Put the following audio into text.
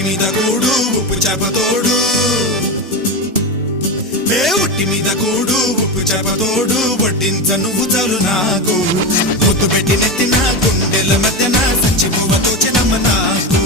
ఉట్టి మీద కూడు ఉప్పు చేప తోడు ఉట్టి మీద కూడు ఉప్పు చేప తోడు వడ్డించ నువ్వు చాలు నాకు ముద్దు పెట్టి నెత్తిన గుండెల మధ్యన సంచి పువ్వ తోచినమ్మ నాకు